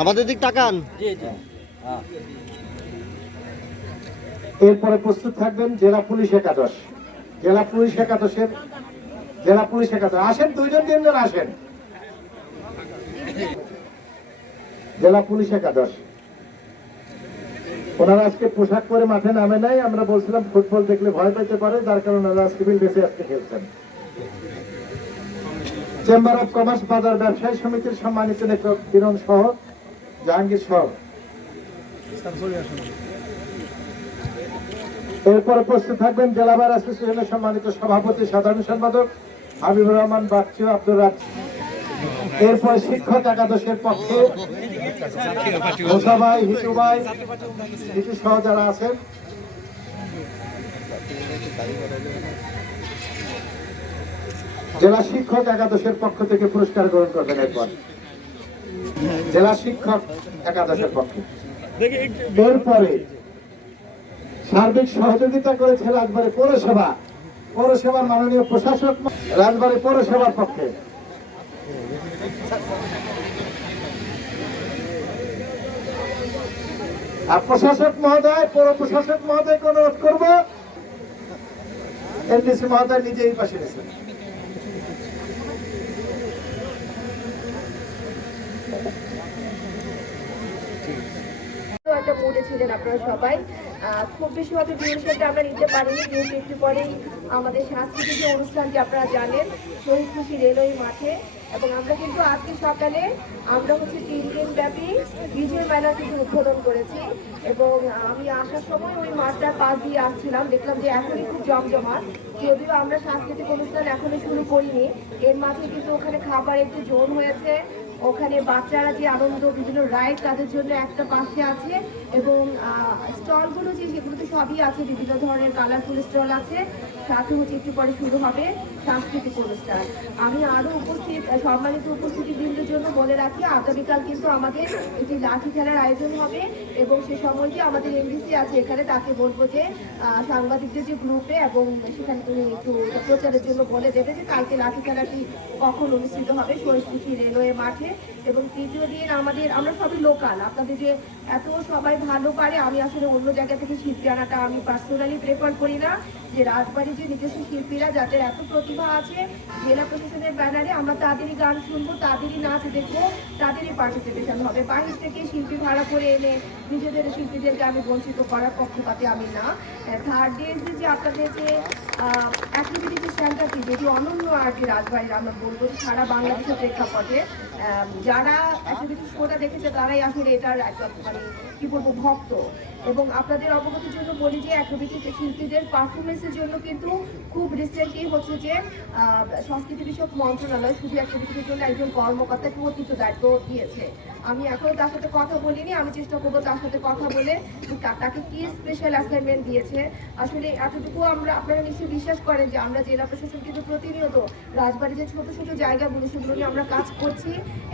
আমাদের দিক তাকান। এরপরে প্রস্তুত থাকবেন জেলা পুলিশ একাদশ। জেলা পুলিশ একাদশের জেলা পুলিশ একাদশ। আসেন দুইজন তিনজন আসেন। জেলা পুলিশ একাদশ। ওনারা আজকে পোশাক পরে মাঠে নামে নাই। আমরা বলছিলাম ফুটবল দেখলে ভয় পেতে পারে যার কারণে ওনারা আজকে বেশি আজকে খেলছেন। চেম্বার অফ কমার্স বাজার ব্যবসায়ী সমিতির সম্মানিত নেতা কিরণ সহ জাহাঙ্গীর সহ এরপরে প্রস্তুত থাকবেন জেলা বার অ্যাসোসিয়েশনের সম্মানিত সভাপতি, সাধারণ সম্পাদক হাবিবুর রহমান বাচ্চু আব্দুর রাজ এরপরে শিক্ষক একাদশের পক্ষে ভাই হিটু ভাই সহ যারা আছেন। জেলা শিক্ষক একাদশের পক্ষ থেকে পুরস্কার গ্রহণ করবেন এরপর জেলা শিক্ষক একাদশের পক্ষে। এরপরে সার্বিক সহযোগিতা করেছে রাজবাড়ী পৌরসভা। পৌরসভার মাননীয় প্রশাসক রাজবাড়ী পৌরসভার পক্ষে। আর প্রশাসক মহোদয়, পৌর প্রশাসক মহোদয়কে অনুরোধ করব এনডিসি মহোদয় নিজেই পাশে গেছেন একটা মুডে ছিলেন আপনারা সবাই। খুব বেশি হয়তো ডিউরেশনটা আমরা নিতে পারিনি, যেহেতু একটু পরেই আমাদের সাংস্কৃতিক যে অনুষ্ঠানটি আপনারা জানেন, শহীদ খুশি রেলওয়ে মাঠে। এবং আমরা কিন্তু আজকে সকালে আমরা হচ্ছে তিন দিন ব্যাপী বিজয় মেলা কিন্তু উদ্বোধন করেছি। এবং আমি আসার সময় ওই মাঠটার পাশ দিয়ে আসছিলাম, দেখলাম যে এখনই খুব জমজমাট। যদিও আমরা সাংস্কৃতিক অনুষ্ঠান এখনও শুরু করিনি, এর মাঝে কিন্তু ওখানে খাবার একটু জোন হয়েছে। ওখানে বাচ্চারা যে আনন্দ, বিভিন্ন রাইড তাদের জন্য একটা পাশে আছে এবং স্টলগুলো যে সেগুলো তো সবই আছে, বিভিন্ন ধরনের কালারফুল স্টল আছে। সাথে হচ্ছে একটু পরে শুরু হবে। সাংস্কৃতিক অনুষ্ঠান। আমি আরও উপস্থিত, সম্মানিত উপস্থিতি বৃন্দের জন্য বলে রাখি, আগামীকাল কিন্তু আমাদের একটি লাঠি খেলার আয়োজন হবে এবং সে সময়টি আমাদের এমডিসি আছে এখানে, তাকে বলব যে সাংবাদিকদের যে গ্রুপে এবং সেখানে তুমি একটু প্রচারের জন্য বলে দেবে যে, কালকে লাঠি খেলাটি কখন অনুষ্ঠিত হবে শহীদপুর রেলওয়ে মাঠে। এবং তৃতীয় দিন আমাদের, আমরা সবই লোকাল আপনাদের যে এত সবাই ভালো পারে, আমি আসলে অন্য জায়গা থেকে শিল্পী আনাটা আমি পার্সোনালি প্রেফার করি না। যে রাজবাড়ির যে নিজস্ব শিল্পীরা, যাদের এত প্রতিভা আছে, জেলা প্রশাসনের ব্যানারে আমরা তাদেরই গান শুনব, তাদেরই নাচ দেখব, তাদেরই পার্টিসিপেশন হবে। বাহির থেকে শিল্পী ভাড়া করে এনে নিজেদের শিল্পীদেরকে আমি বঞ্চিত করার পক্ষপাতে আমি না। থার্ড ডে যে আপনাদের যে অ্যাক্টিভিটি সেন্টারটি যেটি অনন্য আর কি রাজবাড়ির আমরা বলব সারা বাংলাদেশের প্রেক্ষাপটে যারা অ্যাক্টিভিটি শোটা দেখেছে, তারাই আসলে এটার একটা মানে কি বলব, ভক্ত। এবং আপনাদের অবগতির জন্য বলি যে অ্যাক্টিভিটি শিল্পীদের পারফরমেন্সের জন্য কিন্তু খুব রিসেন্টলি হচ্ছে যে সংস্কৃতি বিষয়ক মন্ত্রণালয় শুধু অ্যাক্টিভিটির জন্য একজন কর্মকর্তাকে অতিরিক্ত দায়িত্ব দিয়েছে। আমি এখনও তার সাথে কথা বলিনি, আমি চেষ্টা করব তার সাথে কথা বলে তাকে কি স্পেশাল অ্যাসাইনমেন্ট দিয়েছে। আসলে এতটুকু আমরা, আপনারা নিশ্চয়ই বিশ্বাস করেন যে আমরা জেলা প্রশাসন কিন্তু প্রতিনিয়ত রাজবাড়ির যে ছোটো ছোটো জায়গাগুলো, সেগুলো নিয়ে আমরা কাজ করছি।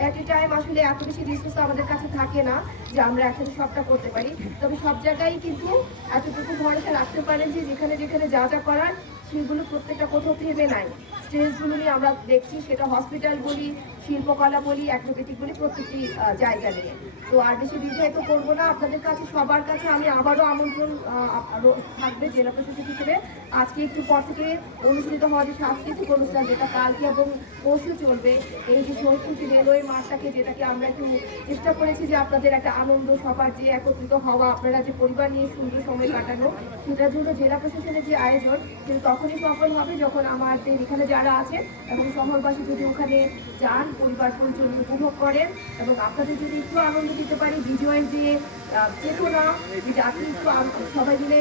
এট এ টাইম আসলে এত বেশি রিসোর্স আমাদের কাছে থাকে না যে আমরা একসাথে সবটা করতে পারি। তবে সব জায়গায় কিন্তু এতটুকু ভরসা রাখতে পারেন যে যেখানে যেখানে যা যা করার, সেগুলো প্রত্যেকটা কোথাও থেমে নাই। স্টেজগুলো আমরা দেখছি, সেটা হসপিটাল বলি শিল্পকলা বলি, অ্যাক্রোবেটিক বলি, প্রত্যেকটি জায়গা নিয়ে। তো আর বেশি দীর্ঘায়িত করব না। আপনাদের কাছে, সবার কাছে আমি আবারও আমন্ত্রণ থাকবে জেলা প্রশাসক হিসেবে। আজকে একটু পর থেকে অনুষ্ঠিত হওয়া যে সাংস্কৃতিক অনুষ্ঠান, যেটা কালকে এবং পরশু চলবে, এই যে সংস্কৃতি রেলওয়ে মাঠটাকে, যেটাকে আমরা একটু চেষ্টা করেছি যে আপনাদের একটা আনন্দ, সবার যে একত্রিত হওয়া, আপনারা যে পরিবার নিয়ে সুন্দর সময় কাটানো, সেটার জন্য জেলা প্রশাসনের যে আয়োজন, সেটা তখনই সফল হবে যখন আমাদের এখানে যারা আছে এবং শহরবাসী যদি ওখানে যান পরিবার পরিজন উপভোগ করেন এবং আপনাদের যদি একটু আনন্দ দিতে পারি, বিজয়ের যে চেতনা যে আপনি একটু সবাই মিলে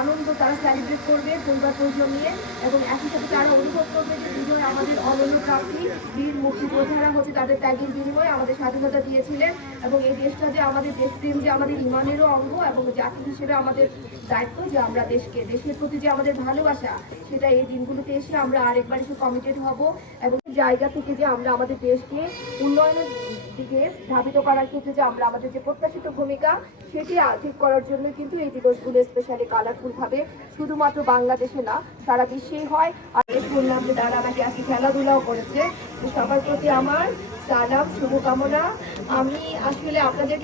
আনন্দ তারা সেলিব্রেট করবে পরিবার পরিজন নিয়ে এবং একই সাথে তারা অনুভব করবে যে বিজয় আমাদের অনন্য প্রাপ্তি। বীর মুক্তিযোদ্ধারা হচ্ছে তাদের ত্যাগের বিনিময়ে আমাদের স্বাধীনতা দিয়েছিলেন এবং এই দেশটা যে আমাদের দেশপ্রেম, যে আমাদের ইমানেরও অঙ্গ এবং জাতি হিসেবে আমাদের দায়িত্ব যে আমরা দেশকে, দেশের প্রতি যে আমাদের ভালোবাসা, সেটা এই দিনগুলোতে এসে আমরা আরেকবার এসে কমিটেড হব এবং জায়গা থেকে যে আমরা আমাদের দেশকে উন্নয়নের দিকে ধাবিত করার ক্ষেত্রে যে আমরা আমাদের যে প্রত্যাশিত ভূমিকা, সেটি ঠিক করার জন্য কিন্তু এই দিবসগুলো স্পেশালি কালারফুলভাবে শুধুমাত্র বাংলাদেশে না, সারা বিশ্বেই হয়। আর শুনলাম যে তারা নাকি আজকে খেলাধুলাও করেছে। সবার প্রতি আমার সালাম, শুভকামনা। আমি আসলে আপনাদের